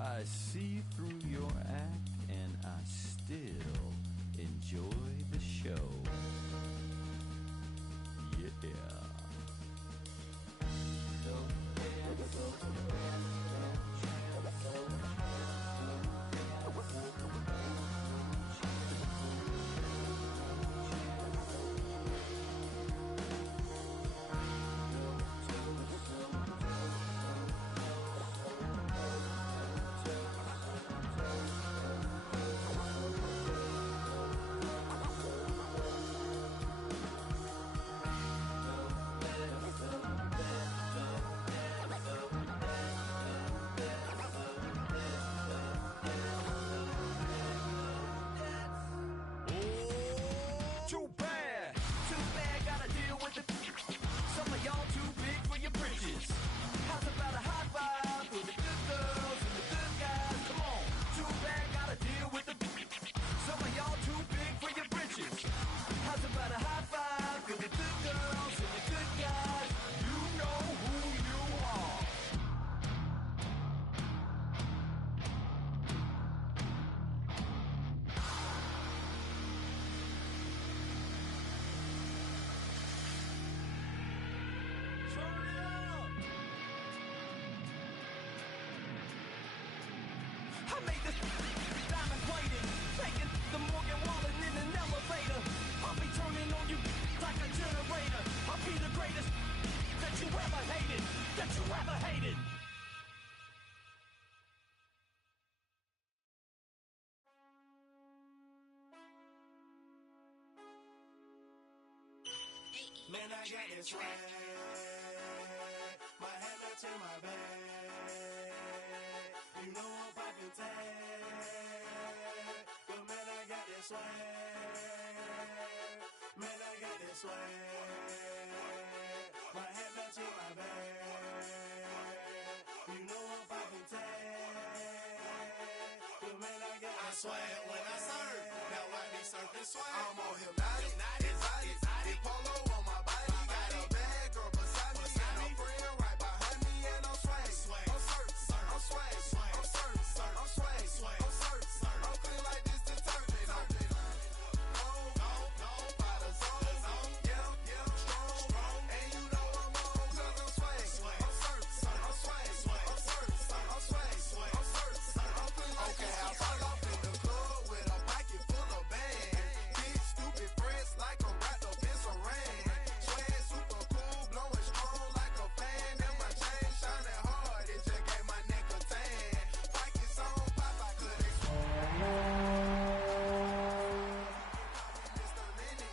I see through your act and I still enjoy the show. Yeah. Man, I got this swag. My head up in my bag. You know I'm poppin' tag. But man, I got this swag. Man, I got this swag. My head up in my bag. You know I'm poppin' tag. But man, I got this swag when I surf. Now I be surfing swag. I'm on hypnotic, exotic, polo on my body. Got a bad girl beside me, and a friend right behind me, and I'm swag. I'm surf, I'm swag, I'm surf, I'm swag, I'm surf, I'm clean like this detergent. No, by the zone, yeah, strong, and you know I'm on 'cause I'm swag. I'm surf, I'm swag, I'm surf, I'm swag, I'm surf, I'm clean like this. Okay, I fall off in the club with a pocket full of bags. Big stupid friends like a wrapped up in saran. Swag super cool, blowing strong like a fan. And my chain shining hard, it just gave my neck a tan. Pockets on pop, I could Mr. Lenny,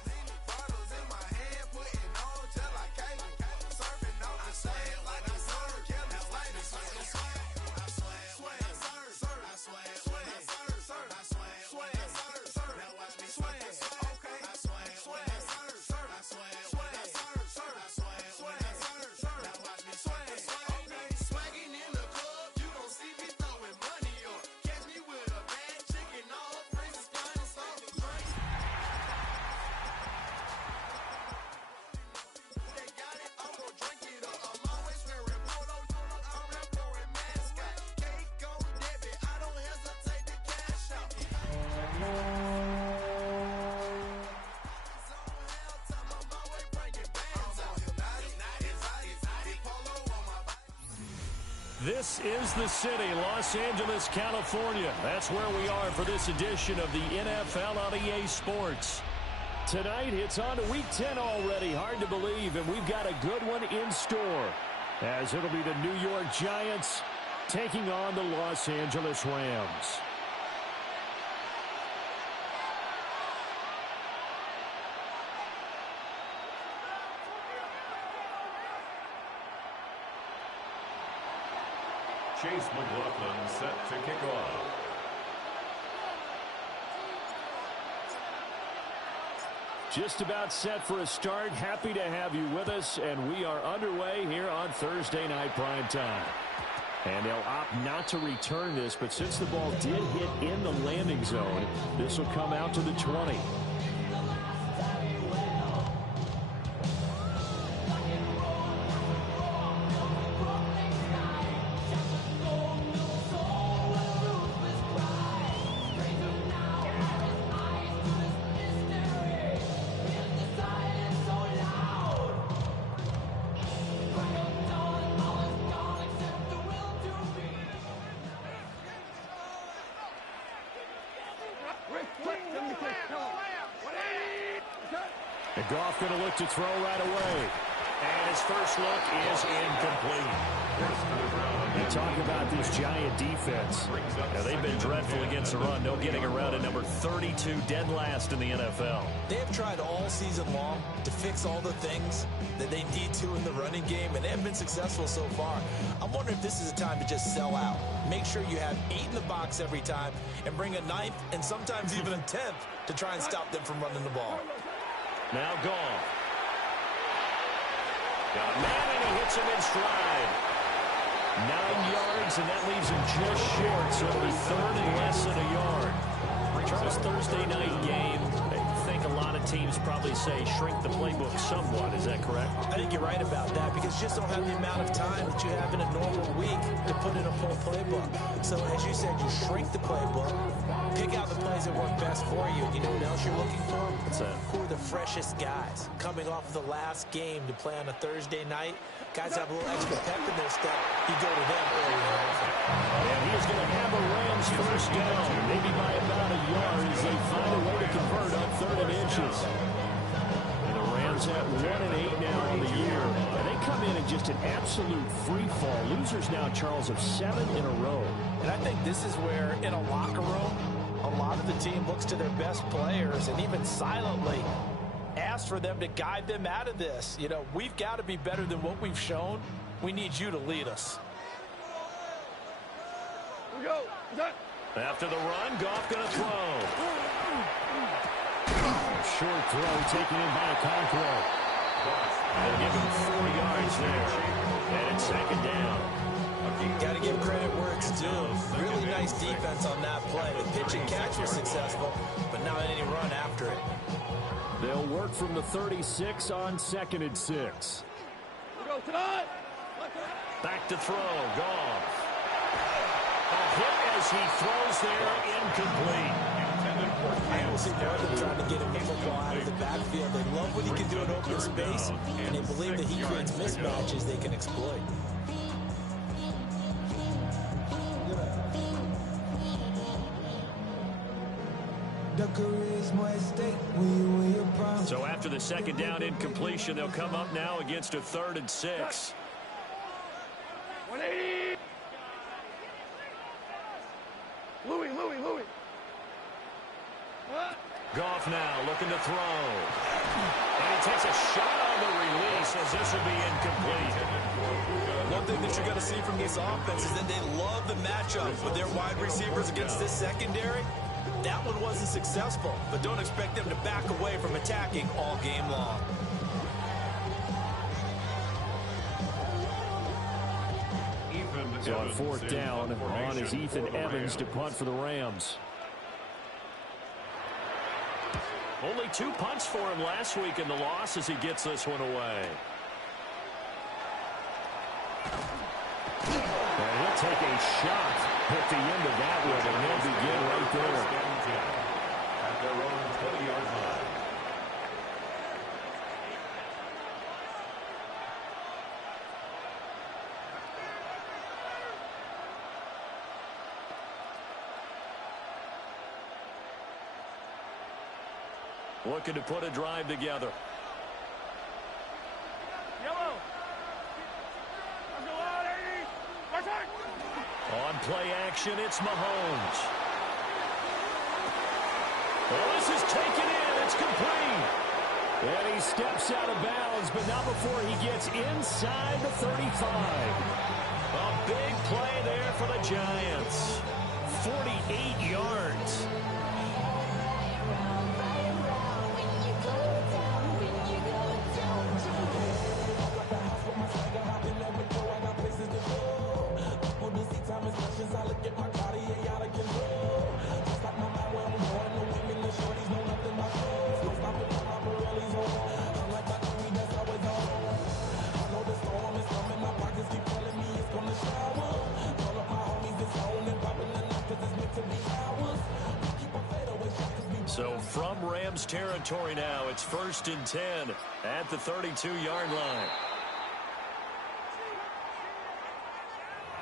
bottles in my hand, putting on just like cable. Surfing on the sand like I surf, killing like the swag. I swag, I surf, I swag, I surf, I swag, I surf. Now watch me swag. Okay, I swag, I surf, I swag, I surf, I swag, I surf. Now watch me swag. Okay, swagging in the club, you gon' see me throwing money on. Catch me with a bad chicken, all friends is flying stuff and drinks. They got it, I'm gon' drink it up. I'm always wearing polo, I'm that foreign mascot. Cake on debit, I don't hesitate to cash out. This is the city, Los Angeles, California. That's where we are for this edition of the NFL on EA Sports. Tonight, it's on to Week 10 already. Hard to believe, and we've got a good one in store, as it'll be the New York Giants taking on the Los Angeles Rams. Chase McLaughlin set to kick off. Just about set for a start. Happy to have you with us, and we are underway here on Thursday Night Prime Time. And they'll opt not to return this, but since the ball did hit in the landing zone, this will come out to the 20. And Goff going to look to throw right away. And his first look is incomplete. You talk about this Giant defense. Now, they've been dreadful against the run. No getting around at number 32, dead last in the NFL. They have tried all season long to fix all the things that they need to in the running game, and they haven't been successful so far. I'm wondering if this is a time to just sell out. Make sure you have 8 in the box every time and bring a 9th and sometimes even a 10th to try and stop them from running the ball. Now Goff. Got a man, and he hits him in stride. 9 yards, and that leaves him just short, so it'll be third and less than a yard. Charles, Thursday night game, I think a lot of teams probably say shrink the playbook somewhat. Is that correct? I think you're right about that because you just don't have the amount of time that you have in a normal week to put in a full playbook. So as you said, you shrink the playbook, pick out the plays that work best for you. You know what else you're looking for? What's that? Who are the freshest guys coming off of the last game to play on a Thursday night? Guys have a little extra pep in their step. You go to them early and often. And he is going to have a Rams first down, maybe by about a yard as they find a way to convert on 3rd and inches. And the Rams at 1-8 now on the year. And they come in just an absolute free fall. Losers now, Charles, of 7 in a row. And I think this is where, in a locker room, a lot of the team looks to their best players and even silently ask for them to guide them out of this. You know, we've got to be better than what we've shown. We need you to lead us. Here we go. After the run, Goff going to throw. Short throw taken in by Okonkwo. They'll give him 4 yards there. And it's 2nd down. Got to give credit where it's due. Really nice defense on that play. The pitch and catch was successful, but not any run after it. They'll work from the 36 on 2nd and 6. Here we go. Tonight. Back to throw. Goff. A hit as he throws there, incomplete. I don't see more than trying to get him the football out of the backfield. They love what he can do in open space, and they believe that he creates mismatches they can exploit. So after the 2nd down incompletion, they'll come up now against a 3rd and 6. 180. Louis. Goff now looking to throw. And he takes a shot on the release as this will be incomplete. One thing that you're going to see from this offense is that they love the matchup with their wide receivers against this secondary. That one wasn't successful, but don't expect them to back away from attacking all game long. So on 4th down, on is Ethan Evans to punt for the Rams. Only 2 punts for him last week in the loss as he gets this one away. And he'll take a shot at the end of that one, and he'll begin right there. At their own 20-yard line. Looking to put a drive together. Yellow. Let's go out, 80. On play action, it's Mahomes. Well, this is taken in. It's complete. And he steps out of bounds, but not before he gets inside the 35. A big play there for the Giants. 48 yards. So from Rams territory now, it's 1st and 10 at the 32-yard line.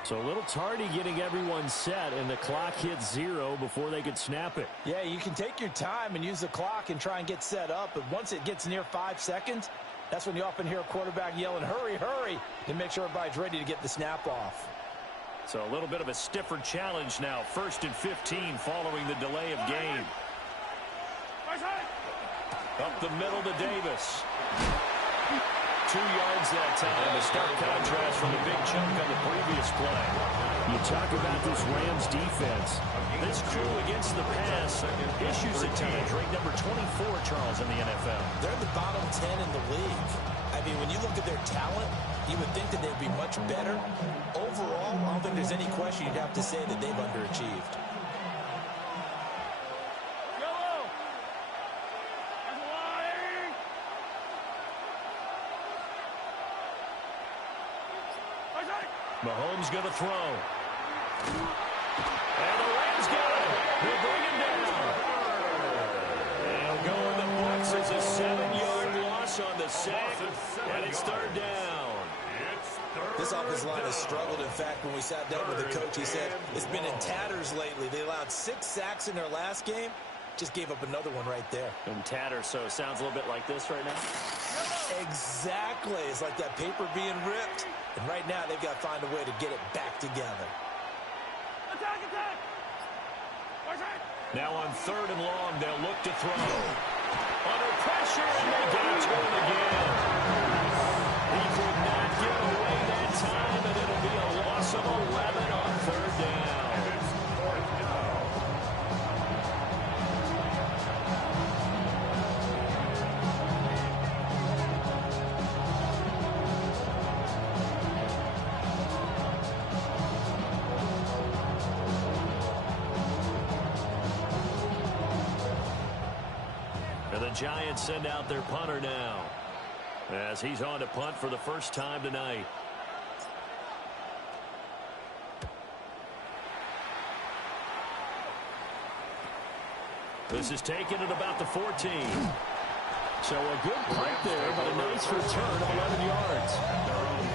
So a little tardy getting everyone set, and the clock hits 0 before they could snap it. Yeah, you can take your time and use the clock and try and get set up, but once it gets near 5 seconds, that's when you often hear a quarterback yelling, hurry, hurry, to make sure everybody's ready to get the snap off. So a little bit of a stiffer challenge now. 1st and 15 following the delay of game. Up the middle to Davis. 2 yards that time. A stark contrast from the big chunk on the previous play. You talk about this Rams defense. This crew against the pass, issues at times. Ranked number 24, Charles, in the NFL. They're the bottom 10 in the league. I mean, when you look at their talent, you would think that they'd be much better. Overall, I don't think there's any question you'd have to say that they've underachieved. Mahomes going to throw. And the Rams got it. They'll bring him down. They'll go in the books as a 7-yard loss on the sack, and it's 3rd down. This offensive line has struggled. In fact, when we sat down with the coach, he said it's been in tatters lately. They allowed 6 sacks in their last game. Just gave up another one right there. In tatters, so it sounds a little bit like this right now? Exactly. It's like that paper being ripped. And right now, they've got to find a way to get it back together. Attack, attack! Now on 3rd and long, they'll look to throw. Under pressure, and they get it to him again. He could not get away that time, and it'll be a loss of 11 on 3rd down. Giants send out their punter now as he's on to punt for the first time tonight. This is taken at about the 14. So a good punt there, but a nice return of 11 yards.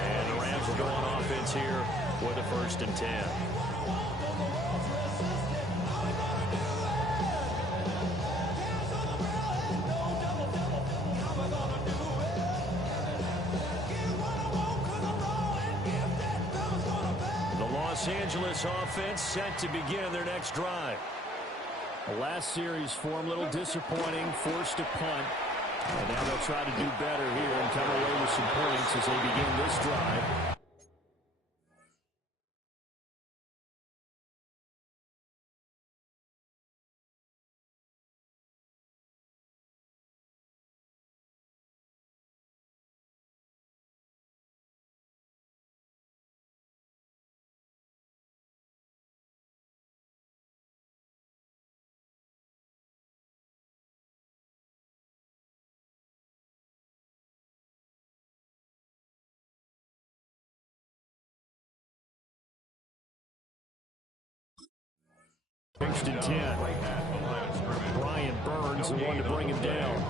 And the Rams will go on offense here with a 1st and 10. Los Angeles offense set to begin their next drive. The last series for them, a little disappointing, forced to punt. And now they'll try to do better here and come away with some points as they begin this drive. First and 10. Brian Burns, the one to bring him down.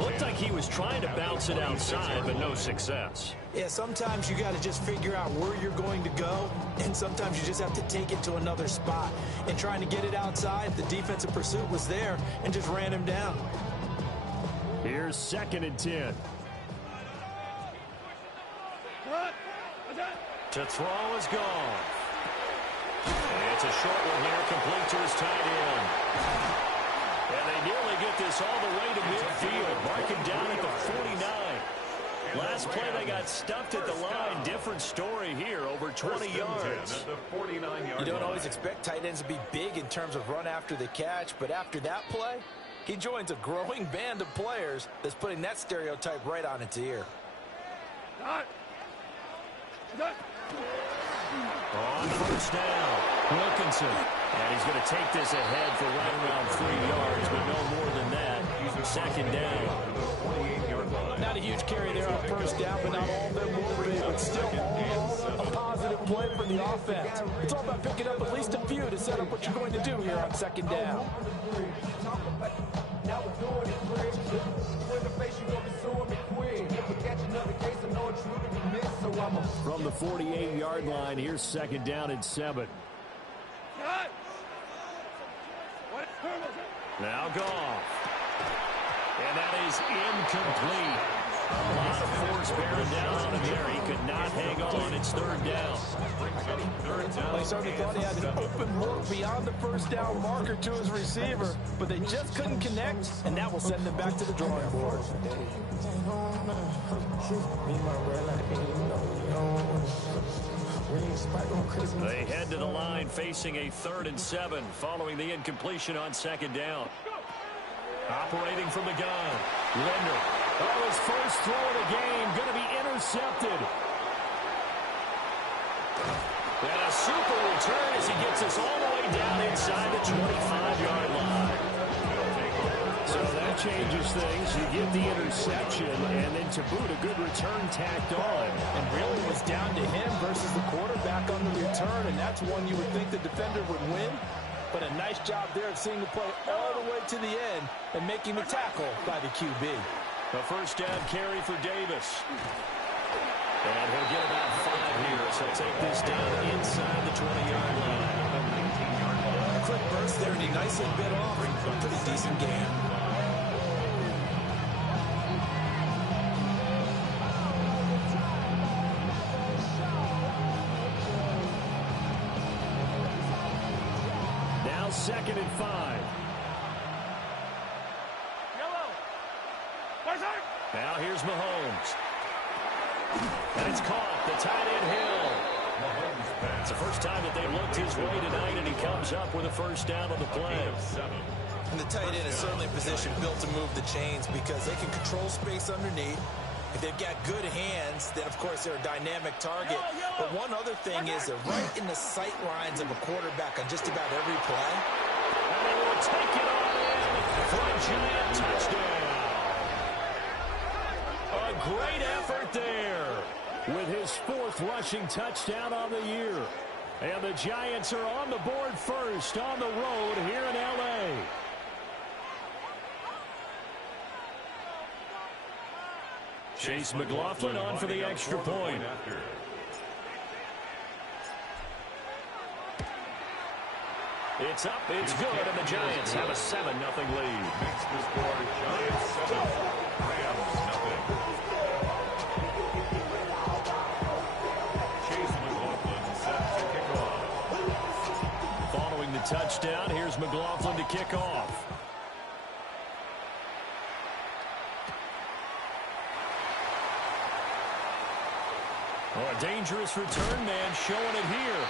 Looked like he was trying to bounce it outside, but no success. Yeah, sometimes you got to just figure out where you're going to go, and sometimes you just have to take it to another spot. And trying to get it outside, the defensive pursuit was there and just ran him down. Here's 2nd and 10. To throw is gone. It's a short one here, complete to his tight end. And they nearly get this all the way to midfield, marking down at the 49. Last play, they got stuffed at the line. Different story here, over 20 yards. You don't always expect tight ends to be big in terms of run after the catch, but after that play, he joins a growing band of players that's putting that stereotype right on its ear. On 1st down, Wilkinson. And he's going to take this ahead for right around 3 yards, but no more than that. 2nd down. Not a huge carry there on 1st down, but not all of them will be. But still, all a positive play for the offense. It's all about picking up at least a few to set up what you're going to do here on 2nd down. From the 48-yard line, here's second down and 7. Now Goff. And that is incomplete. A lot of force bearing down on him there. He could not hang on. It's third down. They certainly thought he had an open look beyond the first down marker to his receiver, but they just couldn't connect, and that will send them back to the drawing board. They head to the line facing a 3rd and 7 following the incompletion on second down. Operating from the gun, Linder. Oh, his first throw of the game going to be intercepted. And a super return as he gets us all the way down inside the 25-yard line. So that changes things. You get the interception, and then to boot, a good return tacked on. And really it was down to him versus the quarterback on the return, and that's one you would think the defender would win. But a nice job there of seeing the play all the way to the end and making the tackle by the QB. A first down carry for Davis. And he'll get about 5 here, so take this down inside the 20-yard line. A quick burst there, and he nicely bit off a pretty decent game. Now 2nd and 5. Now here's Mahomes. And it's caught. The tight end Hill. It's the first time that they looked his way tonight, and he comes up with a first down on the play. And the tight end is certainly a position built to move the chains because they can control space underneath. If they've got good hands, then, of course, they're a dynamic target. But one other thing is they're right in the sight lines of a quarterback on just about every play. And they will take it on in for a giant touchdown. A great effort there with his 4th rushing touchdown on the year. And the Giants are on the board first on the road here in L.A. Chase McLaughlin on for the extra point. It's up, it's good, and the Giants have a 7-0 lead. Makes the score Giants 7, Rams 0. Chase McLaughlin set to kick off. Following the touchdown, here's McLaughlin to kick off. Oh, a dangerous return man showing it here.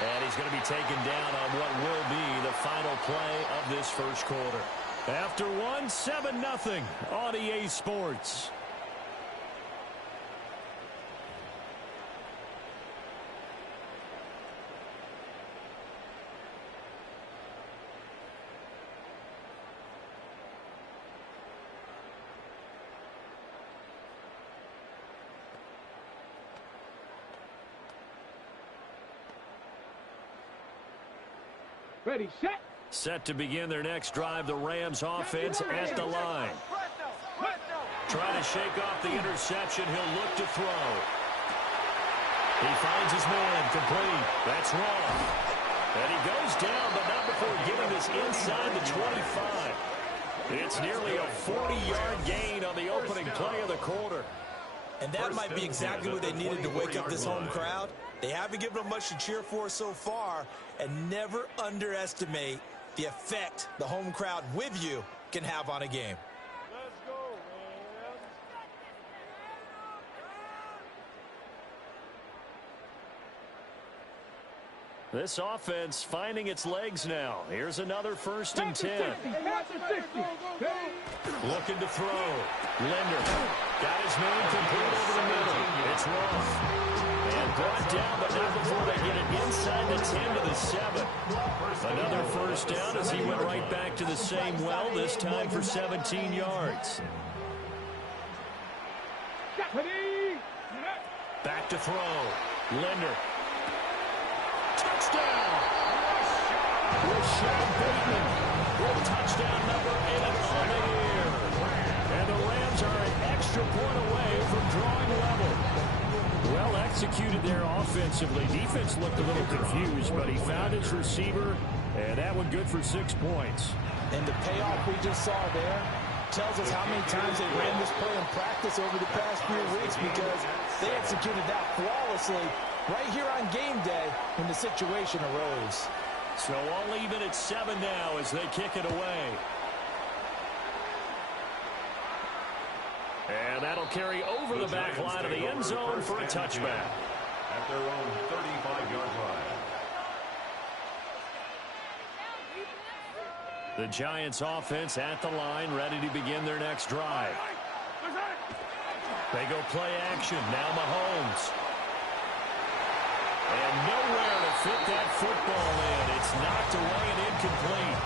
And he's going to be taken down on what will be the final play of this first quarter. After one, 7-0 on EA Sports. Ready, set. Set to begin their next drive, the Rams offense at the line. Trying to shake off the interception. He'll look to throw. He finds his man complete. That's wrong. And he goes down, but not before getting this inside the 25. It's nearly a 40-yard gain on the opening play of the quarter. And that might be exactly what they needed to wake up this home crowd. They haven't given them much to cheer for so far, and never underestimate the effect the home crowd with you can have on a game. Let's go, man. This offense finding its legs now. Here's another 1st and 10. Looking to throw. Linder got his man complete over the middle. It's wrong. And brought down, but not before they get it inside the 10 to the 7. Another first down as he went right back to the same well, this time for 17 yards. Back to throw. Linder. Touchdown! Rashad Bateman with touchdown number 8 on the year. And the Rams are an extra point away from drawing level. Well executed there offensively. Defense looked a little confused, but he found his receiver, and that one good for 6 points. And the payoff we just saw there tells us how many times they ran this play in practice over the past few weeks, because they executed that flawlessly right here on game day when the situation arose. So all even at 7 now as they kick it away. And that'll carry over the back line of the end zone for a touchback. At their own 35-yard line. The Giants offense at the line, ready to begin their next drive. They go play action. Now Mahomes. And nowhere to fit that football in. It's knocked away and incomplete.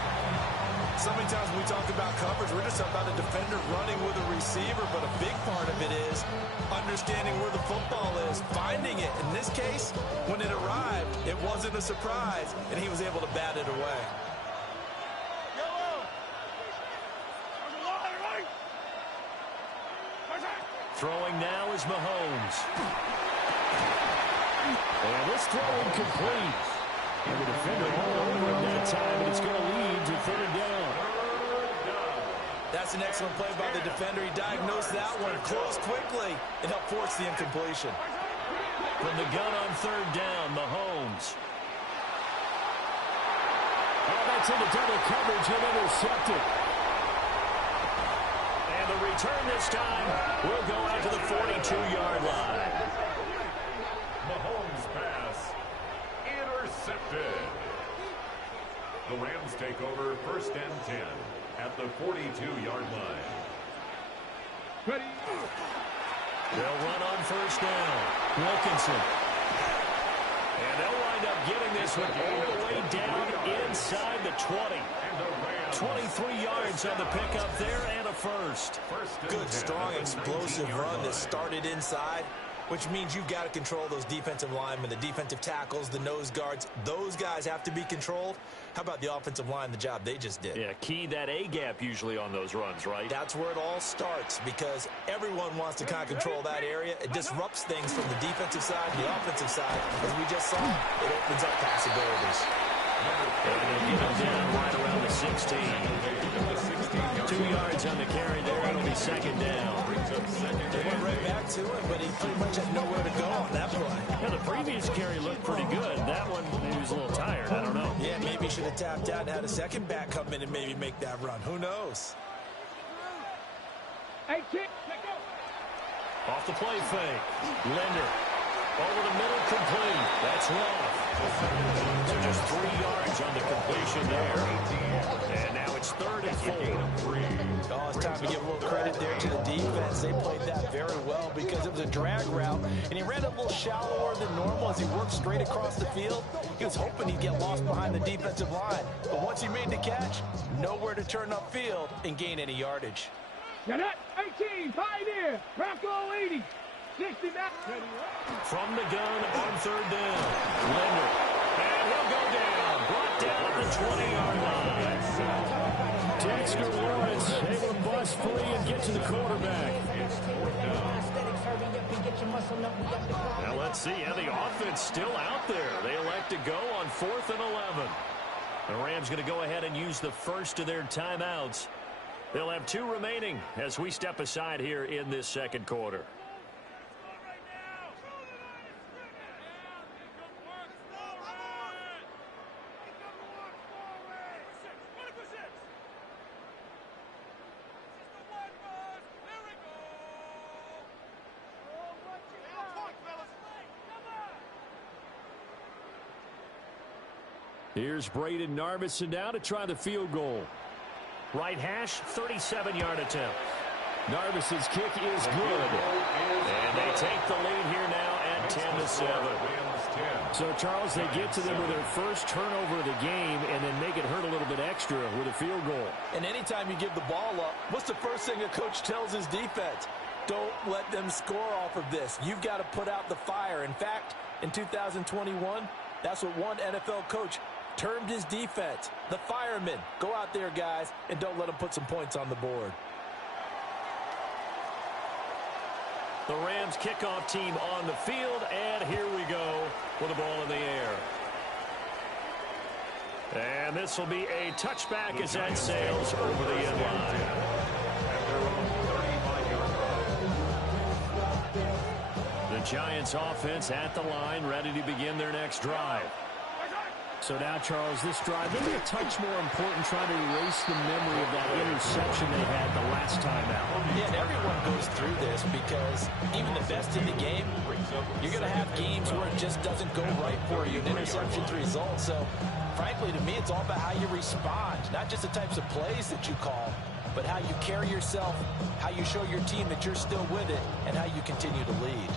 So many times when we talk about coverage, we're just about a defender running with a receiver, but a big part of it is understanding where the football is, finding it. In this case, when it arrived, it wasn't a surprise, and he was able to bat it away. Throwing now is Mahomes. And this throw incomplete. And the defender all over him that time, and it's going to lead to 3rd down. That's an excellent play by the defender. He diagnosed that one, closed quickly, and helped force the incompletion. From the gun on 3rd down, Mahomes. Oh, that's into double coverage and intercepted. And the return this time will go out to the 42-yard line. Mahomes pass intercepted. The Rams take over 1st and 10 at the 42-yard line. Ready. They'll run on 1st down. Wilkinson. And they'll wind up getting this one all the way down inside the 20. 23 yards on the pickup there and a first. Good, strong, explosive run that started inside, which means you've got to control those defensive linemen, the defensive tackles, the nose guards. Those guys have to be controlled. How about the offensive line, the job they just did? Yeah, key that A-gap usually on those runs, right? That's where it all starts, because everyone wants to kind of control that area. It disrupts things from the defensive side and the offensive side. As we just saw, it opens up possibilities. And they get him down right around the 16. 2 yards on the carry there. It'll be 2nd down. They went right back to him, but he pretty much had nowhere to go on that play. Yeah, the previous carry looked pretty good. That one, he was a little tired. I don't know. Yeah, maybe he should have tapped out and had a second back come in and maybe make that run. Who knows? Hey, kick. Let go. Off the play fake. Linder. Over the middle, complete. That's Roth. So just 3 yards on the completion there. And now it's 3rd and 4. Oh, it's time to give a little credit there to the defense. They played that very well because it was a drag route, and he ran a little shallower than normal as he worked straight across the field. He was hoping he'd get lost behind the defensive line. But once he made the catch, nowhere to turn upfield and gain any yardage. Now that 18, Pioneer, Rocco 80. 60 back. From the gun on 3rd down. Linder. And he'll go down. Brought down at the 20-yard line. Dexter Lawrence able to bust free and get to the quarterback. Now let's see. Yeah, the offense still out there. They elect to go on 4th and 11. The Rams going to go ahead and use the first of their timeouts. They'll have 2 remaining as we step aside here in this 2nd quarter. Here's Braden Narvison now to try the field goal. Right hash, 37-yard attempt. Narvison's kick is good. And they take the lead here now at 10-7. So, Charles, they get to them with their first turnover of the game and then make it hurt a little bit extra with a field goal. And anytime you give the ball up, what's the first thing a coach tells his defense? Don't let them score off of this. You've got to put out the fire. In fact, in 2021, that's what one NFL coach termed his defense, the firemen. Go out there, guys, and don't let them put some points on the board. The Rams kickoff team on the field, and here we go with the ball in the air. And this will be a touchback as that sails over the end line. The Giants offense at the line, ready to begin their next drive. So now, Charles, this drive maybe a touch more important, trying to erase the memory of that interception they had the last time out. Yeah, and everyone goes through this because even the best in the game, you're going to have games where it just doesn't go right for you, and interceptions result. So, frankly, to me, it's all about how you respond, not just the types of plays that you call, but how you carry yourself, how you show your team that you're still with it, and how you continue to lead.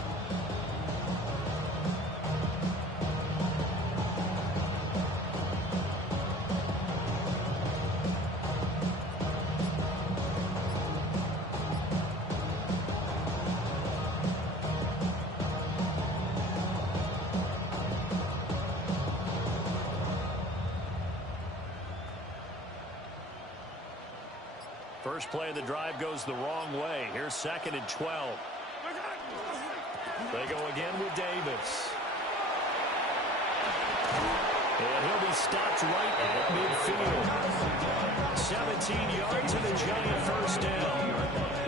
First play of the drive goes the wrong way. Here's 2nd and 12. They go again with Davis. And he'll be stopped right at midfield. 17 yards and a giant first down.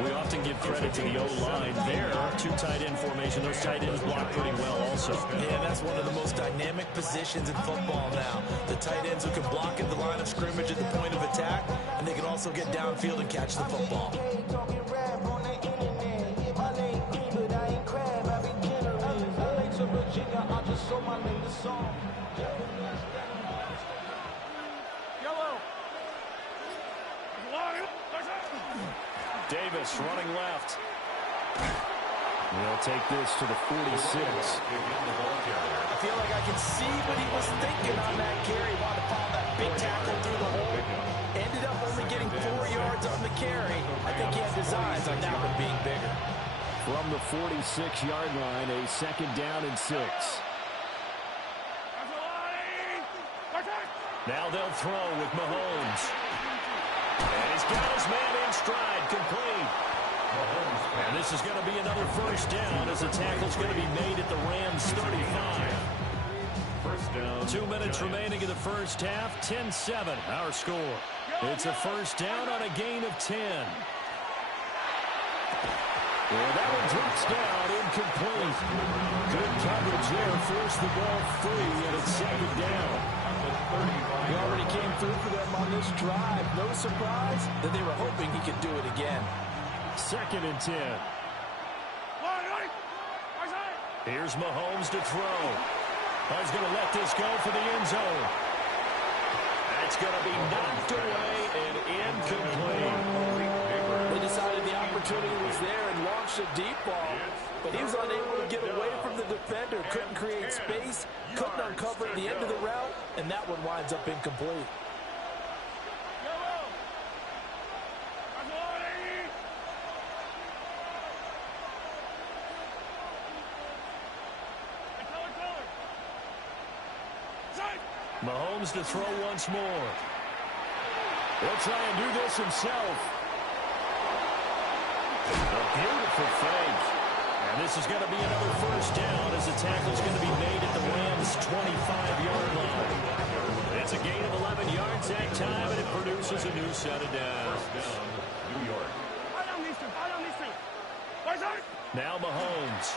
We often give credit to the O-line there. 2 tight end formation. Those tight ends block pretty well also. Yeah, that's one of the most dynamic positions in football now. The tight ends who can block at the line of scrimmage at the point of attack, and they can also get downfield and catch the football. Davis running left. They'll take this to the 46. I feel like I can see what he was thinking on that carry. Wanted to follow that big tackle through the hole. Ended up only getting 4 yards on the carry. I think he had designs on that one being bigger. From the 46-yard line, a 2nd down and 6. Now they'll throw with Mahomes. And he's got his man in stride, complete. And this is going to be another first down as the tackle's going to be made at the Rams 35. First down. 2 minutes remaining in the first half, 10-7 our score. It's a first down on a gain of 10. Well, that one drops down, incomplete. Good coverage there, forced the ball free, and it's 2nd down. He already came through for them on this drive. No surprise that they were hoping he could do it again. 2nd and 10. Here's Mahomes to throw. He's going to let this go for the end zone. That's going to be knocked away and incomplete. They decided the opportunity was there and launched a deep ball, but he was unable to get away from the defender, couldn't create space, couldn't uncover the end of the route, and that one winds up incomplete. Mahomes to throw once more. He'll try and do this himself. A beautiful fake. And this is going to be another first down as the tackle's going to be made at the Rams' 25-yard line. It's a gain of 11 yards that time, and it produces a new set of downs. New York. Now Mahomes.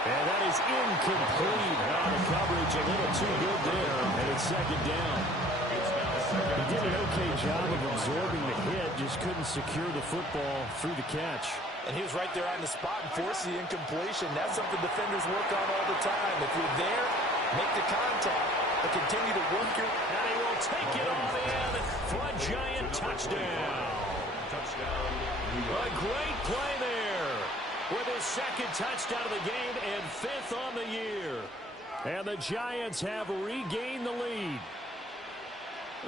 And that is incomplete. Out of coverage, a little too good there, and it's 2nd down. He did an okay job of absorbing the hit, just couldn't secure the football through the catch. And he was right there on the spot and forced the incompletion. That's something defenders work on all the time. If you're there, make the contact, but continue to work your... And he will take it all in for a giant touchdown. A great play there with his 2nd touchdown of the game and 5th on the year. And the Giants have regained the lead.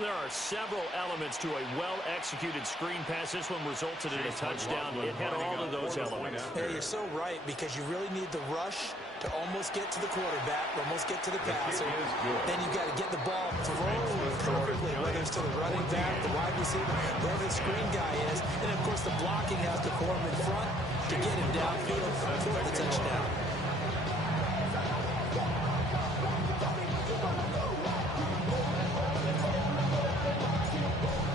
There are several elements to a well-executed screen pass. This one resulted in a touchdown. It had all of those elements. Yeah, you're so right, because you really need the rush to almost get to the quarterback, almost get to the passer. Then you've got to get the ball thrown perfectly, whether it's to the running back, the wide receiver, wherever the screen guy is. And, of course, the blocking has to form in front to get him downfield for the touchdown.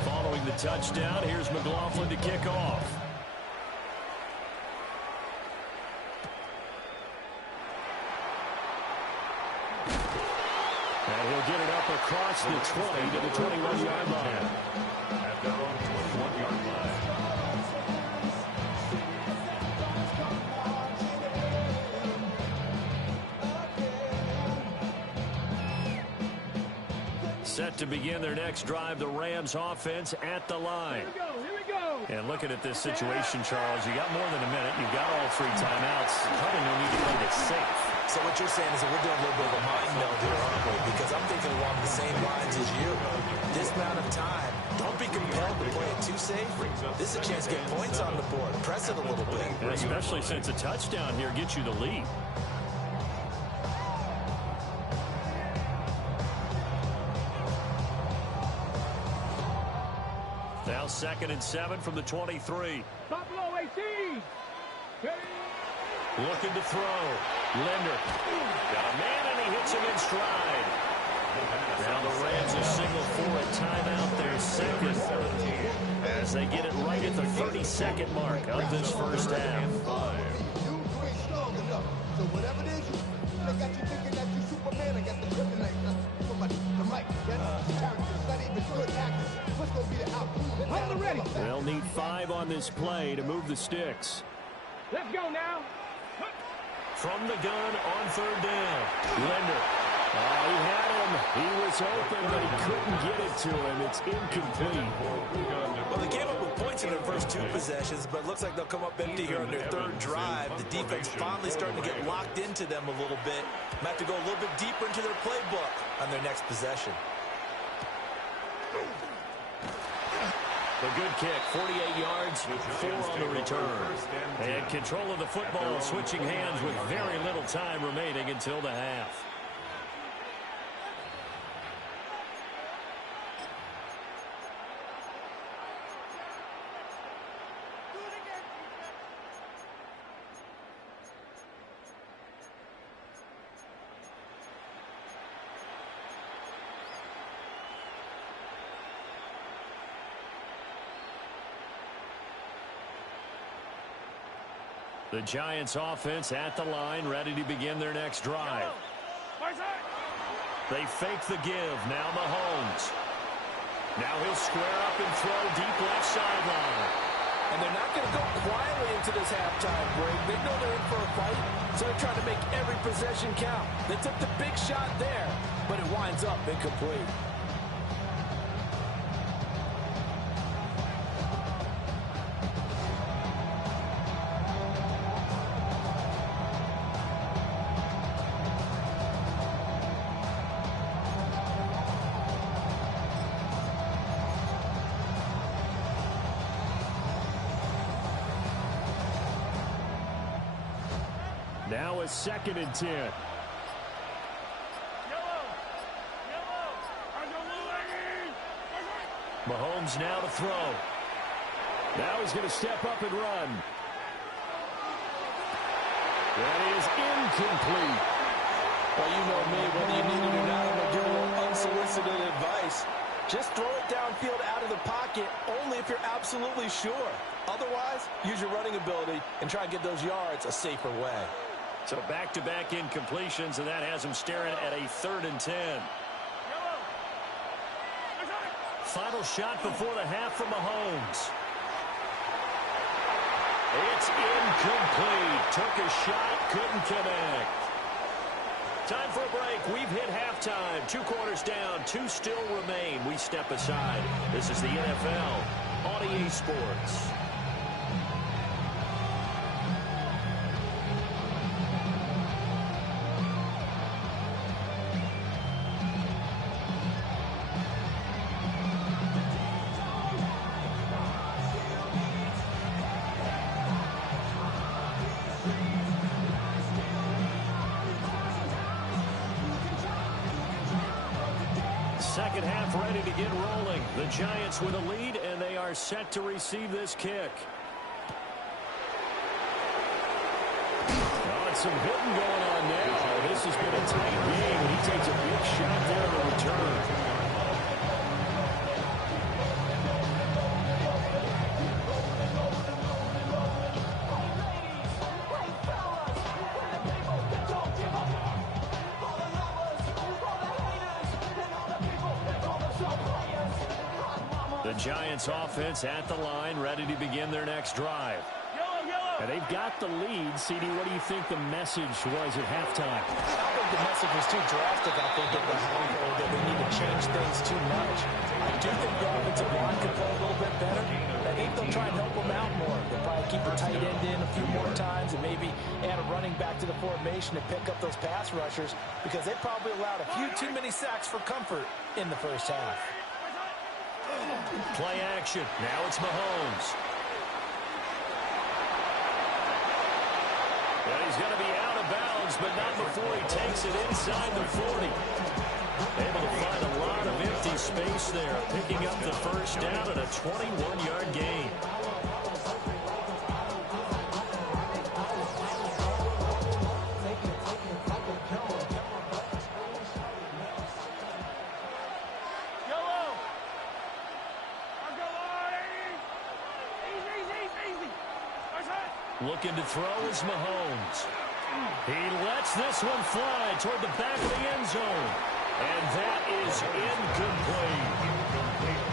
Following the touchdown, here's McLaughlin to kick off. And he'll get it up across the 20 to the 21-yard line. At their own 21-yard line. Set to begin their next drive, the Rams offense at the line. Here we go. And looking at this situation, Charles, you got more than a minute. You've got all 3 timeouts. Probably no need to play this safe. So what you're saying is that we're doing a little bit of a mind meld here, aren't we? Because I'm thinking along the same lines as you. This amount of time, don't be compelled to play it too safe. This is a chance to get points on the board. Press it a little bit. And especially since a touchdown here gets you the lead. Now 2nd and 7 from the 23. Buffalo 18. Looking to throw. Linder. Got a man, and he hits him in stride. Now the Rams will signal for a timeout, their second, as they get it right at the 32nd mark of this first half. You ain't strong enough. So whatever it is, they got you thinking that you Superman. I got the kryptonite. The mic. That's characters. Not even good actors. What's going to be the outcome? Hold it ready. They'll need 5 on this play to move the sticks. Let's go now. From the gun on 3rd down. Linder. Oh, he had him. He was open, but he couldn't get it to him. It's incomplete. Well, they came up with points in their first 2 possessions, but it looks like they'll come up empty here on their 3rd drive. The defense finally starting to get locked into them a little bit. Might have to go a little bit deeper into their playbook on their next possession. A good kick, 48 yards, 4 on the return. And control of the football switching hands with very little time remaining until the half. The Giants offense at the line, ready to begin their next drive. They fake the give. Now Mahomes. Now he'll square up and throw deep left sideline. And they're not going to go quietly into this halftime break. They know they're in for a fight, so they're trying to make every possession count. They took the big shot there, but it winds up incomplete. Now a 2nd and 10. Mahomes now to throw. Now he's going to step up and run. That is incomplete. Well, you know me, whether you need it or not, I'm going to give a little unsolicited advice. Just throw it downfield out of the pocket only if you're absolutely sure. Otherwise, use your running ability and try and get those yards a safer way. So back-to-back incompletions, and that has him staring at a 3rd and 10. Final shot before the half from Mahomes. It's incomplete. Took a shot, couldn't connect. Time for a break. We've hit halftime. 2 quarters down, 2 still remain. We step aside. This is the NFL on EA Sports. second half ready to get rolling. The Giants with a lead, and they are set to receive this kick. Oh, it's some hitting going on now. This has been a tight game, and he takes a big shot there in the return. The Giants offense at the line, ready to begin their next drive. And they've got the lead. CD, what do you think the message was at halftime? I think the message was too drastic. I think that they need to change things too much. I do think the offensive line could play a little bit better. I think they'll try and help them out more. They'll probably keep the tight end in a few more times and maybe add a running back to the formation to pick up those pass rushers because they probably allowed a few too many sacks for comfort in the first half. Play action. Now it's Mahomes. And he's going to be out of bounds, but not before he takes it inside the 40. Able to find a lot of empty space there, picking up the first down and a 21-yard gain. Looking to throw is Mahomes. He lets this one fly toward the back of the end zone. And that is incomplete.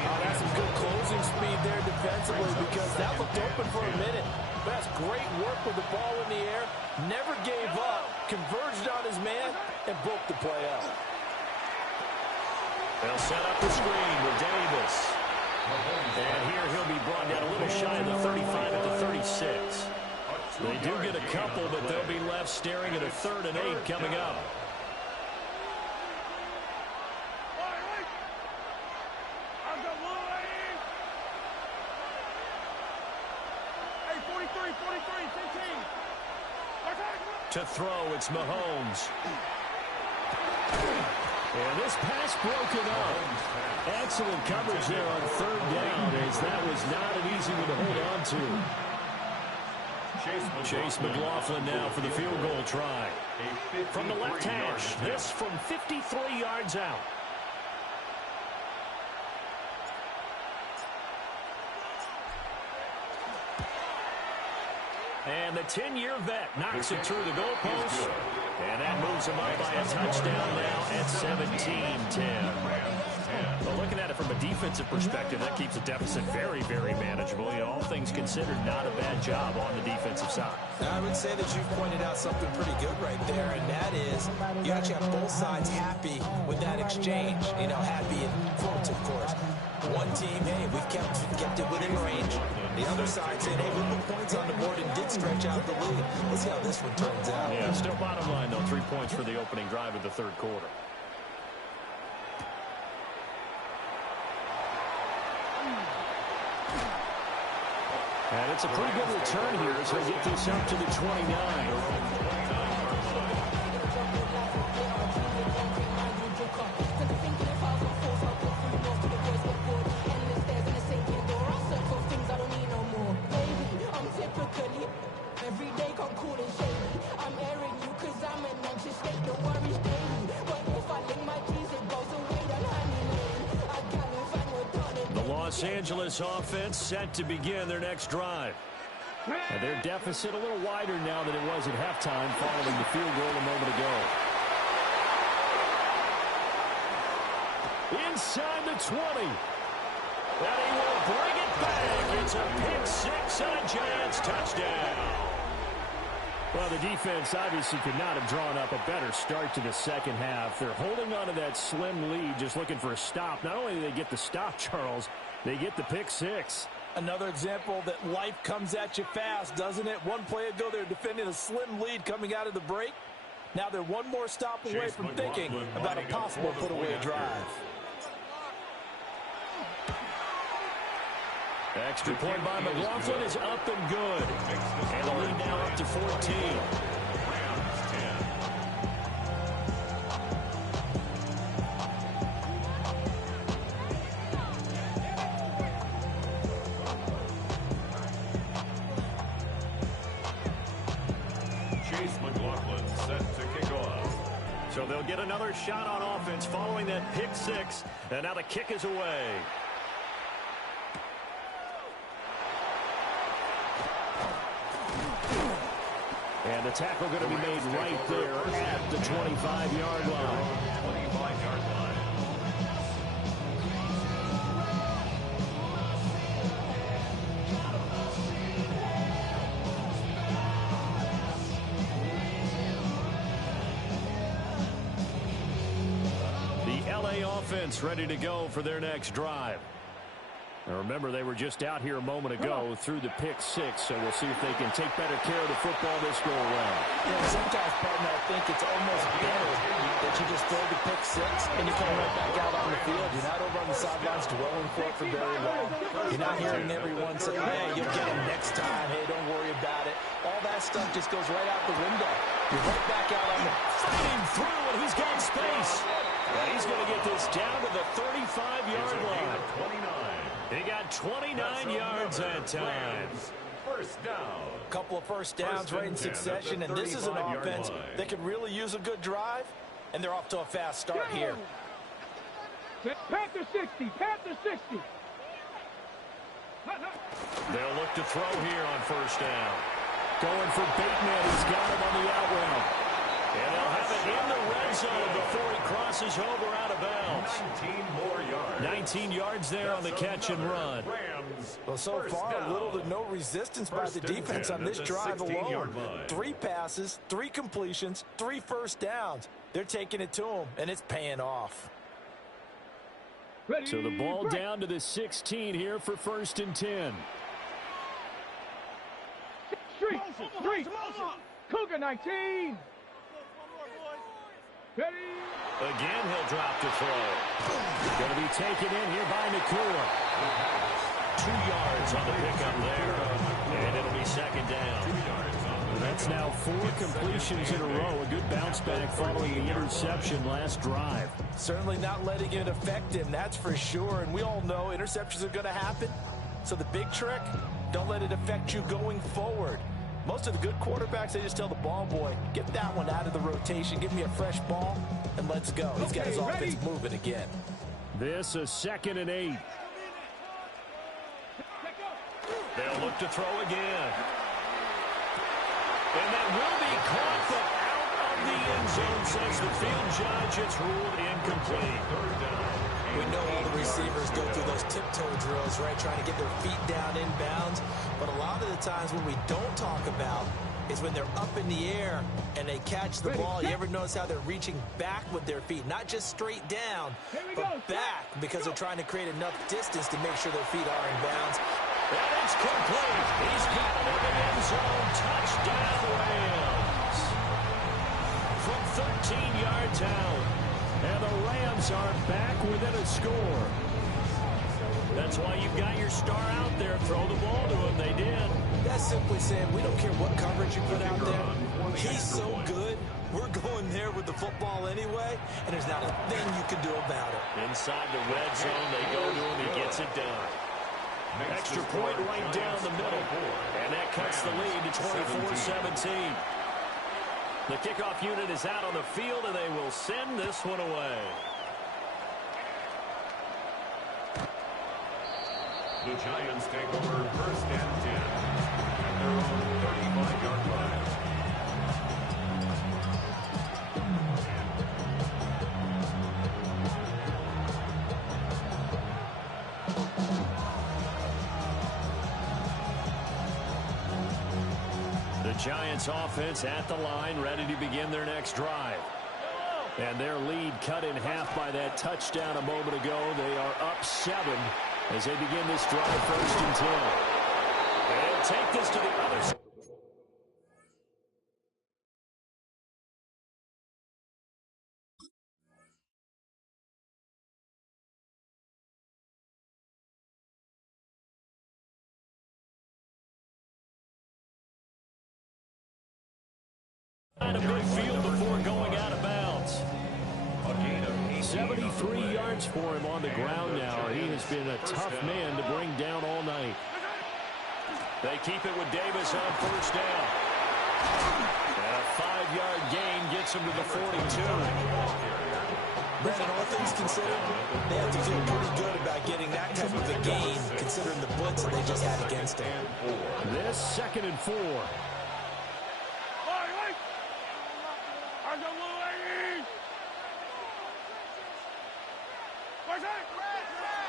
Oh, that's some good closing speed there defensively because that looked open for a minute. That's great work with the ball in the air. Never gave up. Converged on his man and broke the play up. They'll set up the screen with Davis. And here he'll be brought down a little shy of the 35 at the 36. They do get a couple, but they'll be left staring at a 3rd and 8 coming up. To throw, it's Mahomes. And this pass broken up. Excellent coverage there on 3rd down, as that was not an easy one to hold on to. Chase McLaughlin now for the field goal try. From the left hash, this from 53 yards out. And the 10-year vet knocks it through the goalpost. And that moves him up by a touchdown now at 17-10. Well, looking at it from a defensive perspective, that keeps the deficit very, very manageable. You know, all things considered, not a bad job on the defensive side. I would say that you've pointed out something pretty good right there, and that is you actually have both sides happy with that exchange. You know, happy in quotes, of course. One team, hey, we've kept it within range. The other side saying, hey, we put points on the board and did stretch out the lead. Let's see how this one turns out. Yeah, still bottom line, though, 3 points for the opening drive of the 3rd quarter. And it's a pretty good return here as they get this up to the 29. Los Angeles offense set to begin their next drive. And their deficit a little wider now than it was at halftime following the field goal a moment ago. Inside the 20. And he will bring it back. It's a pick six and a Giants touchdown. Well, the defense obviously could not have drawn up a better start to the second half. They're holding on to that slim lead, just looking for a stop. Not only do they get the stop, Charles, they get the pick six. Another example that life comes at you fast, doesn't it? One play ago, they're defending a slim lead coming out of the break. Now they're one more stop away from thinking about a possible put-away drive. Extra point by McLaughlin is up and good. And the lead now up to 14. get another shot on offense following that pick six. And now the kick is away. And the tackle going to be made right there at the 25-yard line. 25-yard line. Offense ready to go for their next drive. Now remember, they were just out here a moment ago through the pick six, so we'll see if they can take better care of the football this go around. Yeah, sometimes, partner, I think it's almost better that you just throw the pick six and you come right back out on the field. You're not over on the sidelines dwelling for it for very long. You're not hearing everyone say, hey, you'll get him next time. Hey, don't worry about it. All that stuff just goes right out the window. You're right back out on the fighting through, and he's got space. And he's going to get this down to the 35-yard line. 29. He got 29 yards that time. First down. A couple of first downs right in succession, and this is an offense that could really use a good drive, and they're off to a fast start here. Panther 60, Panther 60. They'll look to throw here on first down. Going for Bateman. He's got him on the out route. And they'll have it in the red zone before he crosses over out of bounds. 19 more yards. 19 yards there on the catch and run. Well, so far, little to no resistance by the defense on this drive alone. 3 passes, 3 completions, 3 first downs. They're taking it to him, and it's paying off. So the ball down to the 16 here for first and 10. Street. Cougar 19. Ready. Again, he'll drop to throw. Going to be taken in here by Nakua. 2 yards on the pickup there. And it'll be second down. That's now 4 completions in a row. A good bounce back following the interception last drive. Certainly not letting it affect him, that's for sure. And we all know interceptions are going to happen. So the big trick, don't let it affect you going forward. Most of the good quarterbacks, they just tell the ball boy, get that one out of the rotation, give me a fresh ball, and let's go. He's got his offense moving again. This is 2nd and 8. They'll look to throw again. And that will be caught, but out of the end zone, says the field judge. It's ruled incomplete. We know all the receivers go through those tiptoe drills, right, trying to get their feet down inbounds. But a lot of the times what we don't talk about is when they're up in the air and they catch the ball. You ever notice how they're reaching back with their feet? Not just straight down, but back, because they're trying to create enough distance to make sure their feet are in bounds. And it's complete. He's got it in the end zone. Touchdown, Rams. From 13 yards out. And the Rams are back within a score. That's why you've got your star out there. Throw the ball to him. They did. That's simply saying we don't care what coverage you put out there. He's so good. We're going there with the football anyway, and there's not a thing you can do about it. Inside the red zone, they go to him. He gets it done. Extra point right down the middle. And that cuts the lead to 24-17. The kickoff unit is out on the field, and they will send this one away. The Giants take over first and 10 at their own 35-yard line. Giants offense at the line, ready to begin their next drive. And their lead cut in half by that touchdown a moment ago. They are up 7 as they begin this drive, first and 10. They'll take this to the other side. Out of midfield before going out of bounds. 73 yards for him on the ground now. He has been a tough man to bring down all night. They keep it with Davis on first down. And a 5-yard gain gets him to the 42. Brandon, all things considered, they have to feel pretty good about getting that type of a gain, considering the blitz that they just had against him. This 2nd and 4.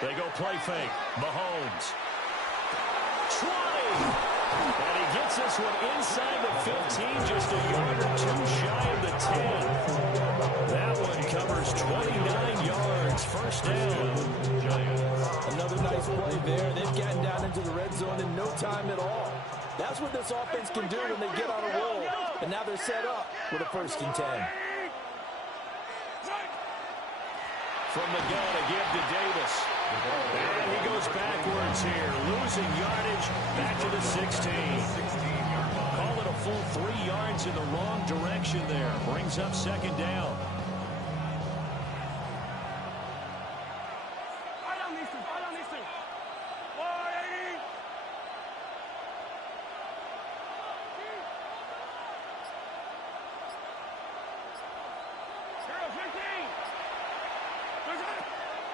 They go play fake. Mahomes. 20. And he gets this one inside the 15, just a yard or two shy of the 10. That one covers 29 yards. First down. Another nice play there. They've gotten down into the red zone in no time at all. That's what this offense can do when they get on a roll. And now they're set up with a 1st and 10. From the gun, a give to Davis. And he goes backwards here, losing yardage back to the 16. Call it a full 3 yards in the wrong direction there. Brings up 2nd down.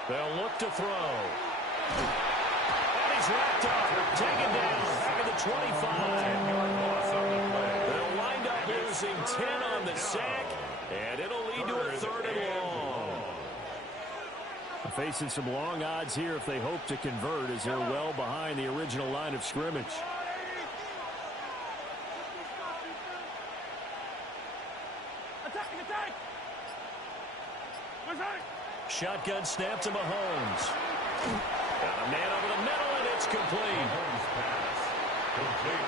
They'll look to throw. And he's wrapped up. Taken down. Back at the 25. They'll wind up losing 10 on the sack. And it'll lead to a 3rd and long. Facing some long odds here if they hope to convert, as they're well behind the original line of scrimmage. Shotgun snap to Mahomes. Got a man over the middle, and it's complete.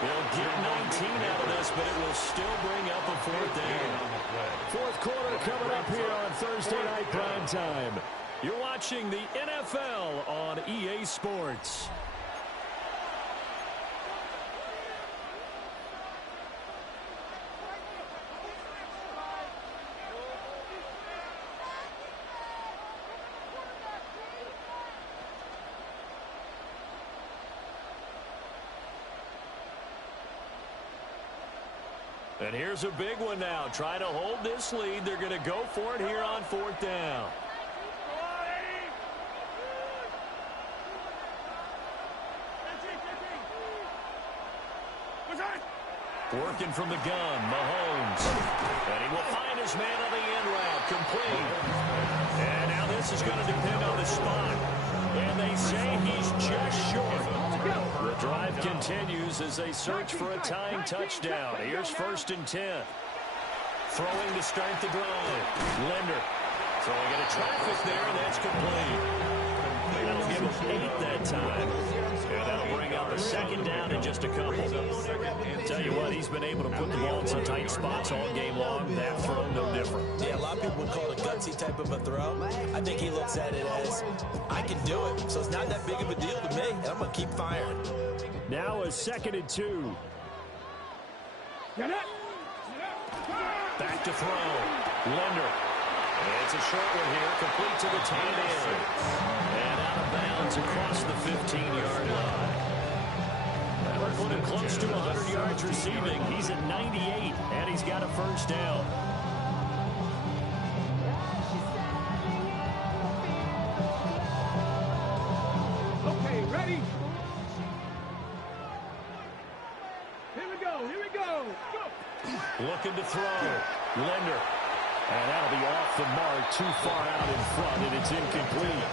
They'll get 19 out of this, but it will still bring up a 4th down. 4th quarter coming up here on Thursday Night Primetime. You're watching the NFL on EA Sports. And here's a big one now. Trying to hold this lead. They're going to go for it here on 4th down. Working from the gun, Mahomes. And he will find his man on the end route. Complete. And now this is going to depend on the spot. And they say he's just short. The drive continues as they search for a tying touchdown. Here's 1st and 10. Throwing to start the drive. Linder throwing into traffic there, and that's complete. That'll give him 8 that time. And that'll bring up a 2nd down in just a couple. Tell you what, he's been able to put the ball in some tight spots all game long. That throw, no different. Yeah, a lot of people would call it a gutsy type of a throw. I think he looks at it as, I can do it, so it's not that big of a deal to me, and I'm going to keep firing. Now a 2nd and 2. Back to throw. Linder. It's a short one here, complete to the tight end. And out of bounds across the 15-yard line. That'll put him close to 100 yards receiving. He's at 98, and he's got a 1st down. Okay, ready? Here we go. Go! Looking to throw. Linder. And that'll be off the mark, too far out in front, and it's incomplete.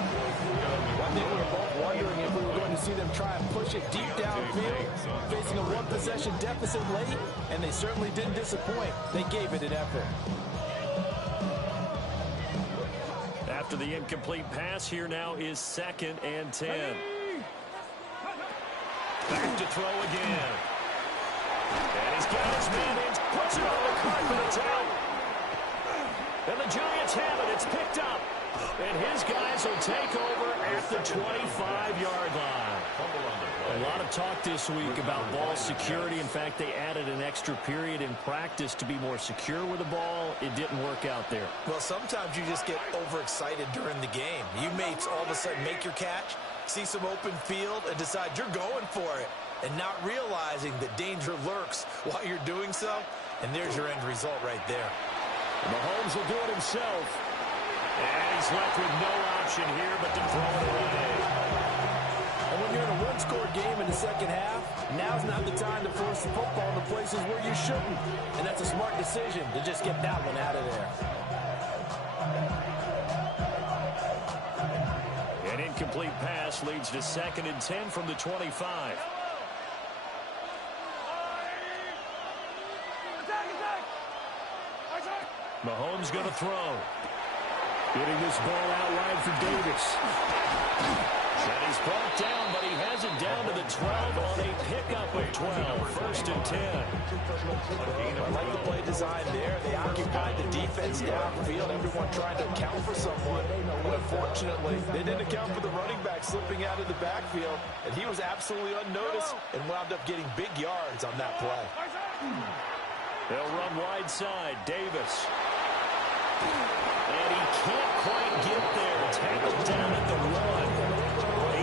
I think we were both wondering if we were going to see them try and push it deep downfield, facing a 1-possession deficit late, and they certainly didn't disappoint. They gave it an effort. After the incomplete pass, here now is 2nd and 10. Back to throw again. And he's got his man in, puts it on the carpet, it's out. And the Giants have it. It's picked up. And his guys will take over at the 25-yard line. A lot of talk this week about ball security. In fact, they added an extra period in practice to be more secure with the ball. It didn't work out there. Well, sometimes you just get overexcited during the game. You may all of a sudden make your catch, see some open field, and decide you're going for it. And not realizing that danger lurks while you're doing so. And there's your end result right there. Mahomes will do it himself. And he's left with no option here but to throw it away. And when you're in a one-score game in the second half, now's not the time to force the football in the places where you shouldn't. And that's a smart decision to just get that one out of there. An incomplete pass leads to 2nd and 10 from the 25. Mahomes going to throw. Getting this ball out wide for Davis. And he's brought down, but he has it down to the 12 on a pickup of 12. 1st and 10. I like the play design there. They occupied the defense downfield. Everyone trying to account for someone. But unfortunately, they didn't account for the running back slipping out of the backfield. And he was absolutely unnoticed and wound up getting big yards on that play. They'll run wide side. Davis. And he can't quite get there. Tackled down at the 1.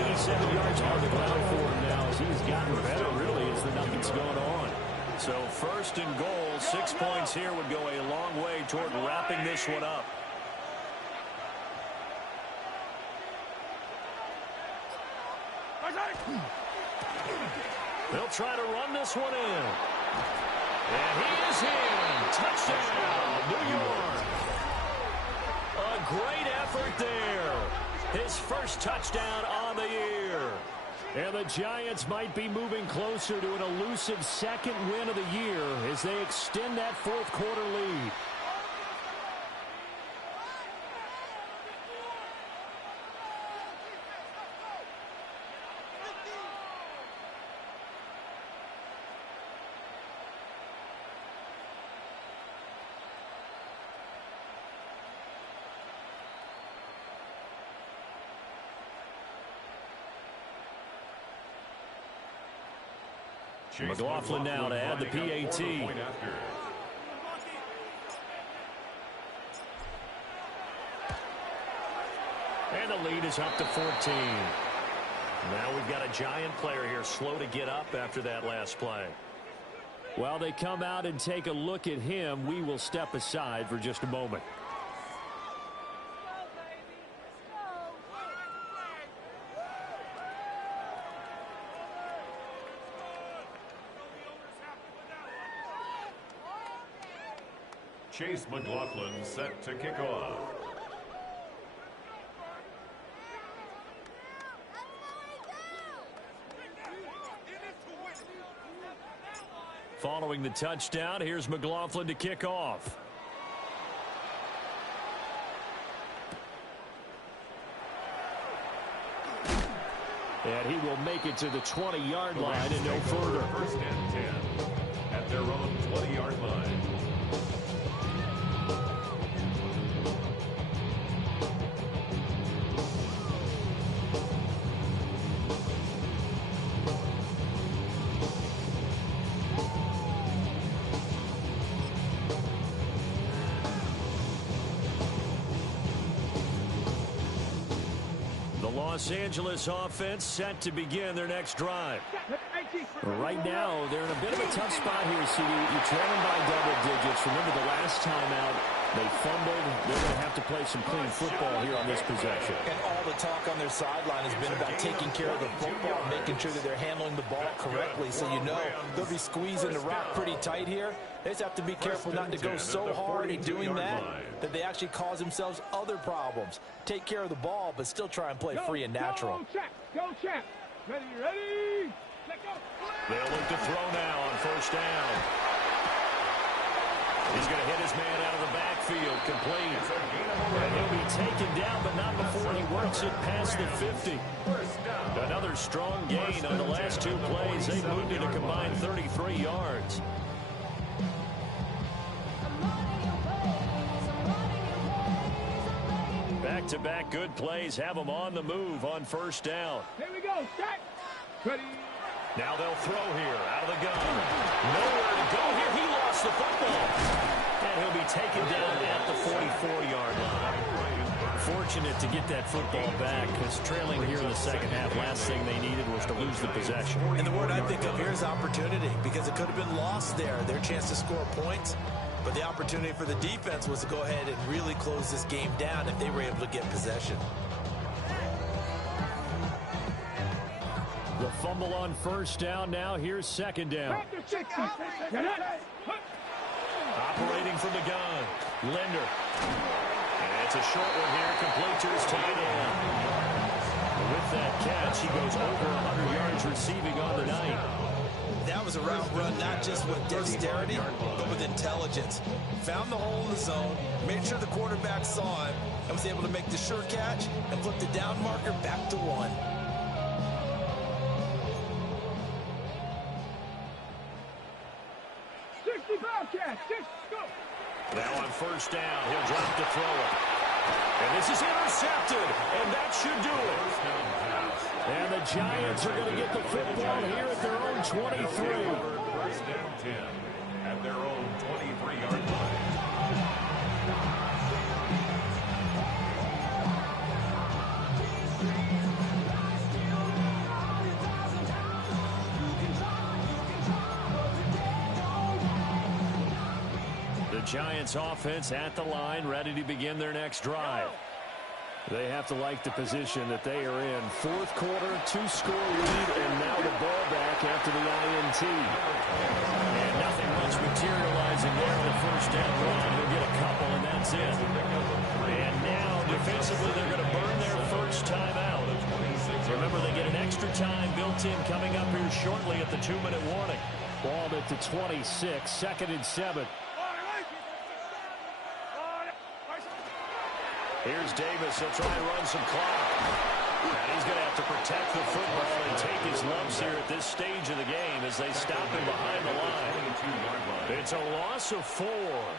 87 yards on the ground for him now as he's gotten better, really, as the nothing's going on. So 1st and goal, 6 points here would go a long way toward wrapping this one up. They'll try to run this one in. And he is in. Touchdown, New York. A great effort there. His first touchdown on the year. And the Giants might be moving closer to an elusive 2nd win of the year as they extend that 4th quarter lead. McLaughlin now to add the PAT. And the lead is up to 14. Now we've got a Giant player here slow to get up after that last play. While they come out and take a look at him, we will step aside for just a moment. Chase McLaughlin set to kick off. Following the touchdown, here's McLaughlin to kick off. And he will make it to the 20-yard line and no further. 1st and 10 at their own 20-yard line. Los Angeles offense set to begin their next drive. Right now, they're in a bit of a tough spot here, CD. You're trailing by double digits. Remember the last time out, they fumbled. They're going to have to play some clean football here on this possession. And all the talk on their sideline has been about taking care of the football, making sure that they're handling the ball correctly. So you know they'll be squeezing the rock pretty tight here. They just have to be careful not to go so hard in doing that they actually cause themselves other problems. Take care of the ball, but still try and play free and natural. Go, Champ. Ready. Let go. They'll look to throw now on 1st down. He's going to hit his man out of the backfield, complete. And he'll be taken down, but not before he works it past the 50. Another strong gain on the last 2 plays. They moved it a combined 33 yards. Back-to-back good plays have them on the move on 1st down. Here we go. Set. Ready. Now they'll throw here out of the gun. Nowhere to go here. He lost the football. And he'll be taken down at the 44-yard line. fortunate to get that football back because trailing here in the second half, last thing they needed was to lose the possession. And the word I think of here is opportunity because it could have been lost there, their chance to score points. But the opportunity for the defense was to go ahead and really close this game down if they were able to get possession. The fumble on first down. Now here's second down. Operating from the gun, Linder. And it's a short one here, complete to his tight end. With that catch, he goes over 100 yards receiving on the night. That was a route run, not just with dexterity, but with intelligence. Found the hole in the zone, made sure the quarterback saw it, and was able to make the sure catch and flip the down marker back to 1. Now on first down, he'll drop to throw it. And this is intercepted, and that should do it. And the Giants are going to get the football here at their own 23. First down 10 at their own 23-yard line. Giants offense at the line, ready to begin their next drive. They have to like the position that they are in. Fourth quarter, 2-score lead, and now the ball back after the INT. And nothing much materializing there on the first down run. They'll get a couple, and that's it. And now, defensively, they're going to burn their first time out. Remember, they get an extra time built in coming up here shortly at the 2-minute warning. Ball at the 26, 2nd and 7. Here's Davis. He'll try and run some clock. And he's going to have to protect the football and take his lumps here at this stage of the game as they stop him behind the line. It's a loss of 4.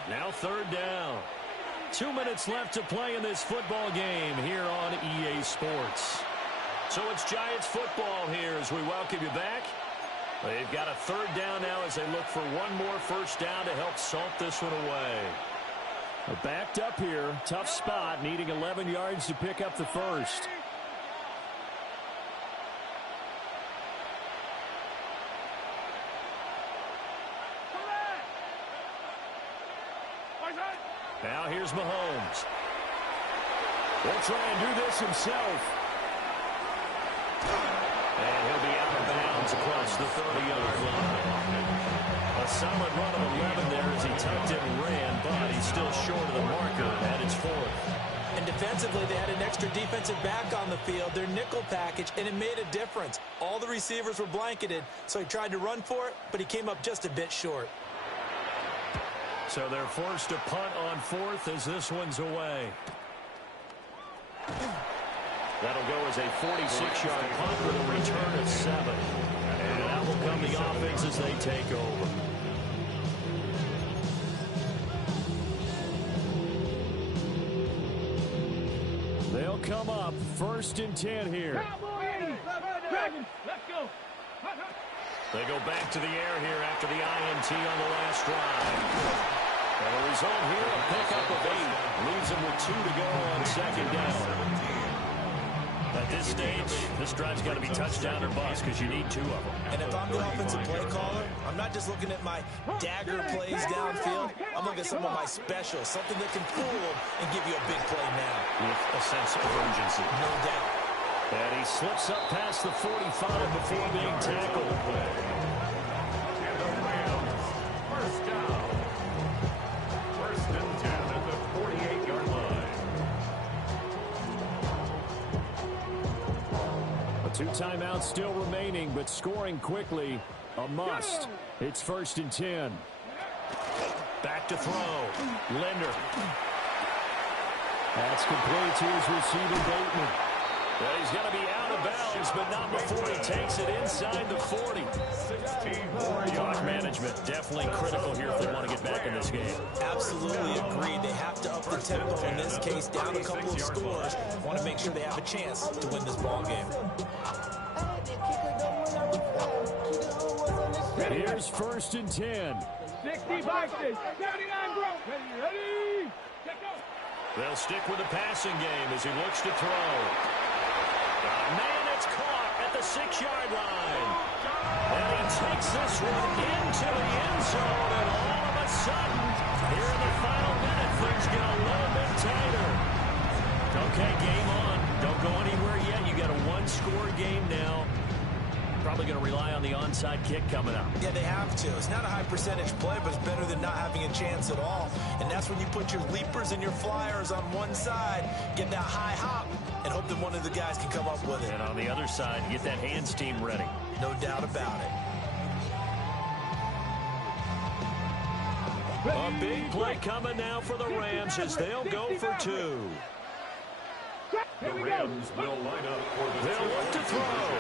Now 3rd down. 2 minutes left to play in this football game here on EA Sports. So it's Giants football here as we welcome you back. They've got a 3rd down now as they look for one more first down to help salt this one away. Backed up here, tough spot, needing 11 yards to pick up the first. Now here's Mahomes. He'll try and do this himself. And he'll be out of bounds across the 30-yard line. A solid run of 11 there as he tucked it and ran, but he's still short of the marker at his 4th. And defensively, they had an extra defensive back on the field, their nickel package, and it made a difference. All the receivers were blanketed, so he tried to run for it, but he came up just a bit short. So they're forced to punt on 4th as this one's away. That'll go as a 46-yard punt with a return of 7. And that will come the offense as they take over. They'll come up 1st and 10 here. Let's go. They go back to the air here after the INT on the last drive. And the result here, a pickup of 8. Leaves them with 2 to go on 2nd down. At this stage, this drive's got to be touchdown or bust because you need 2 of them. And if I'm the offensive play caller, I'm not just looking at my dagger plays downfield. I'm looking at some of my specials, something that can fool them and give you a big play now. With a sense of urgency. No doubt. And he slips up past the 45 before being tackled. And the Rams, first down. 1st and 10 at the 48-yard line. 2 timeouts still remaining, but scoring quickly, a must. It's 1st and 10. Back to throw. Linder. That's complete to his receiver, Bateman. Well, he's going to be out of bounds, but not before he takes it inside the 40. 16 Clock management definitely critical here if they want to get back in this game. Absolutely agreed. They have to up the tempo in this case, down a couple of scores. Want to make sure they have a chance to win this ball game. Here's 1st and 10. 65, 79, bro. Ready, get go. They'll stick with the passing game as he looks to throw. Man, it's caught at the 6-yard line. And he takes this one into the end zone, and all of a sudden, here in the final minute, things get a little bit tighter. Okay, game on. Don't go anywhere yet. You got a one-score game now. Probably going to rely on the onside kick coming up. Yeah, they have to. It's not a high percentage play, but it's better than not having a chance at all. And that's when you put your leapers and your flyers on one side, get that high hop, and hope that one of the guys can come up with it. And on the other side, get that hands team ready. No doubt about it. A big play coming now for the Rams as they'll go for 2. The Rams will line up for the They'll look to throw.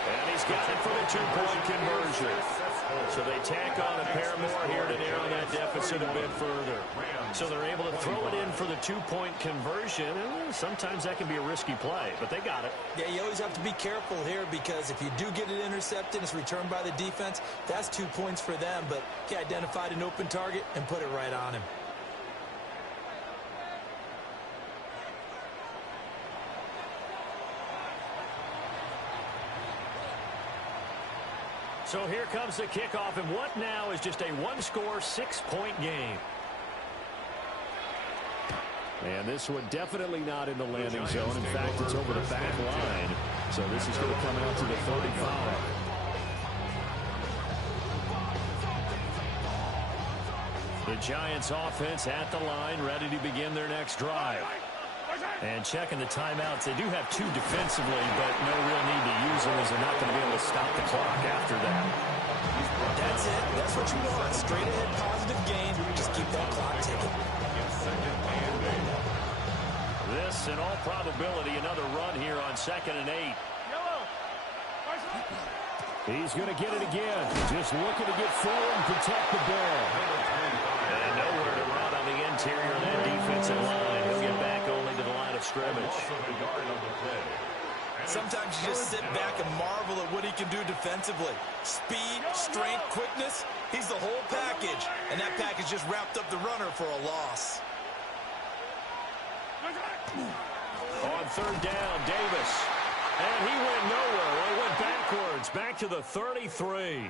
And he's got it for the 2-point conversion. So they tack on a pair more here to narrow that deficit a bit further. So they're able to throw it in for the 2-point conversion. And sometimes that can be a risky play, but they got it. Yeah, you always have to be careful here because if you do get it intercepted, it's returned by the defense. That's 2 points for them, but he identified an open target and put it right on him. So here comes the kickoff, and what now is just a one-score, 6-point game. And this one definitely not in the landing zone. In fact, it's over the back line. So this is going to come out to the 35. The Giants offense at the line, ready to begin their next drive. And checking the timeouts, they do have 2 defensively, but no real need to use them as they're not going to be able to stop the clock after that. That's it. That's what you want. Straight ahead positive gain. Just keep that clock ticking. This, in all probability, another run here on 2nd and 8. He's going to get it again. Just looking to get forward and protect the ball. And nowhere to run on the interior of that defensive line. He'll get back only to the line of scrimmage. Sometimes you just sit back and marvel at what he can do defensively. Speed, strength, quickness. He's the whole package. And that package just wrapped up the runner for a loss. On 3rd down, Davis. And he went nowhere. Well, he went backwards, back to the 33.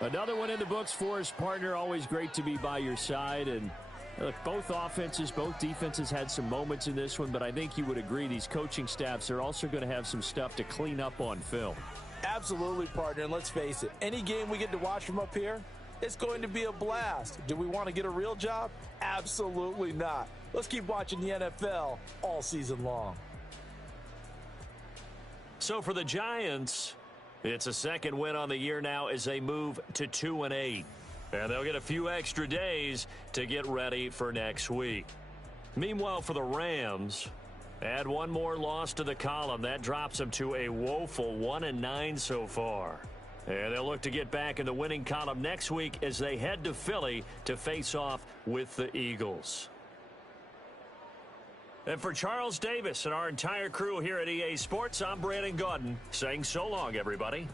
Another one in the books for his partner. Always great to be by your side. And look, both offenses, both defenses had some moments in this one, but I think you would agree these coaching staffs are also going to have some stuff to clean up on film. Absolutely, partner. And let's face it, any game we get to watch from up here, it's going to be a blast. Do we want to get a real job? Absolutely not. Let's keep watching the NFL all season long. So for the Giants, it's a 2nd win on the year now as they move to 2-8. And they'll get a few extra days to get ready for next week. Meanwhile, for the Rams, add one more loss to the column. That drops them to a woeful 1-9 so far. And they'll look to get back in the winning column next week as they head to Philly to face off with the Eagles. And for Charles Davis and our entire crew here at EA Sports, I'm Brandon Gaudin saying so long, everybody.